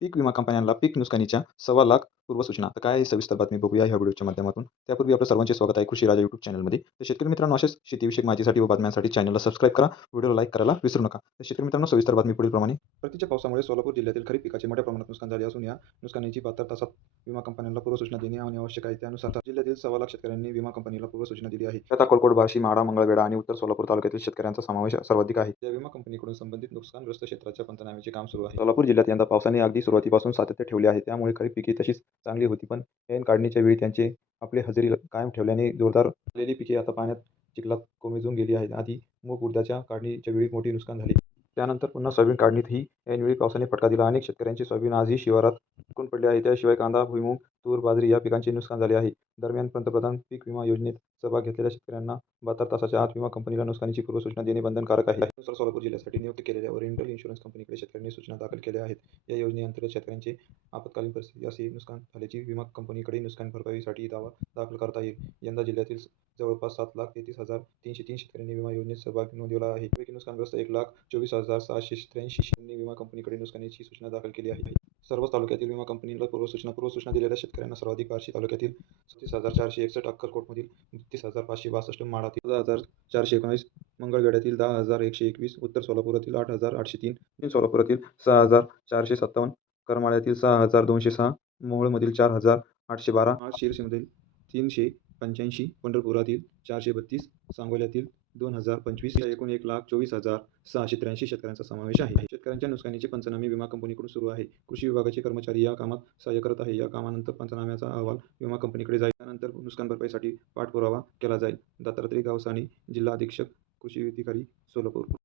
पीक विमा कंपन्यांना पीक नुकसानीच्या सव्वा लाख पूर्वसूचना. तर काय आहे सविस्तर बातमी बघूया ह्या व्हिडिओच्या माध्यमातून. त्यापूर्वी आपलं सर्वांचे स्वागत आहे कृषी राजा यूट्यूब चॅनलमध्ये तर शेतकरी मित्रांनो असेच शेतीविषयक माहितीसाठी व बातम्यांसाठी चॅनलला सबस्क्राईब करा. व्हिडिओला लाईक करायला विसरू नका. तर शेतकरी मित्रांनो सविस्तर बातमी पुढीलप्रमाणे प्रतीच्या पावसामुळे सोलापूर जिल्ह्यातील खरीप पिकाचे मोठ्या प्रमाणात नुकसान झाले असून या नुकसानीची बहात्तर तासात विमा कंपन्यांना पूर्वसूचना देणे आणि आवश्यक आहे. त्यानुसार जिल्ह्यातील सव्वा लाख शेतकऱ्यांनी विमा कंपनीला पूर्वसूचना दिली आहे. त्यात अकोलकोट बार्शी माडा मंगळवेढा आणि उत्तर सोलापूर तालुक्यातील शेतकऱ्यांचा समावेश सर्वाधिक आहे. या विमा कंपनीकडून संबंधित नुकसानग्रस्त क्षेत्राच्या पंचनाम्याचे काम सुरू आहे. सोलापूर जिल्ह्यात यंदा पावसाने अगदी सुरुवातीपासून सातत्य ठेवले आहे. त्यामुळे खरीप पिके तशीच चांगली होती पण ऐन काढणीच्या वेळी त्यांचे आपले हजेरी कायम ठेवल्याने जोरदार आलेली पिके आता पाण्यात चिखलात कोमेजून गेली आहेत. आधी मूग उडदाच्या काढणीच्या वेळी मोठी नुकसान झाले. त्यानंतर पुन्हा सोयाबीन काढणीतही ऐनवेळी पावसाने फटका दिला. अनेक शेतकऱ्यांचे सोयाबीन आजही शिवारात अडकून पडले आहे? त्याशिवाय कांदा भुईमूग तूर बाजरी या पिकांचे नुकसान झाले आहे. दरम्यान पंतप्रधान पीक विमा योजनेत सहभाग घेतलेल्या शेतकऱ्यांना बहात्तर तासाच्या आत विमा कंपनीला नुकसानीची पूर्वसूचना देणे बंधनकारक आहे. त्यानुसार सोलापूर जिल्ह्यासाठी नियुक्त केलेल्या ओरिएंटल इन्शुरन्स कंपनीकडे शेतकऱ्यांनी सूचना दाखल केल्या आहेत. या योजनेअंतर्गत शेतकऱ्यांचे आपत्कालीन परिस्थिती असे नुकसान झाल्याची विमा कंपनीकडे नुकसान भरपाईसाठी दावा दाखल करता येईल. यंदा जिल्ह्यातील जवळपास सात लाख तेहतीस हजार तीनशे तीन शेतकऱ्यांनी विमा योजनेत सहभाग नोंदवला आहे. यापैकी नुकसानग्रस्त एक लाख चोवीस हजार सहाशे त्र्याऐंशी शेतकऱ्यांनी विमा कंपनीकडे नुकसानीची सूचना दाखल केली आहे. सर्वच तालुक्यातील विमा कंपनीला पूर्वसूचना पूर्वसूचना दिलेल्या शेतकऱ्यांना सर्वाधिक बार्शी तालुक्यातील सत्तीस हजार चारशे एकसष्ट अक्कलकोटमधील बत्तीस हजार पाचशे बासष्ट माळातील दहा हजार चारशे एकोणीस मंगळवेढ्यातील दहा हजार एकशे एकवीस उत्तर सोलापुरातील आठ हजार आठशे तीन तीन सोलापुरातील सहा हजार चारशे सत्तावन्न करमाळ्यातील सहा हजार दोनशे सहा मोहोळमधील चार हजार आठशे बारा शिरसीमधील तीनशे पंच्याऐंशी पंढरपुरातील चारशे बत्तीस सांगोल्यातील दोन हजार पंचवीस एकूण एक लाख चोवीस हजार सहाशे त्र्याऐंशी शेतकऱ्यांचा समावेश आहे. शेतकऱ्यांच्या नुकसानीचे पंचनामे विमा कंपनीकडून सुरू आहे. कृषी विभागाचे कर्मचारी या कामात सहाय्य करत आहे. या कामानंतर पंचनाम्याचा अहवाल विमा कंपनीकडे जाईल. त्यानंतर नुकसान भरपाईसाठी पाठपुरावा केला जाईल. दत्तात्रय गावसाणी जिल्हा अधीक्षक कृषी अधिकारी सोलापूर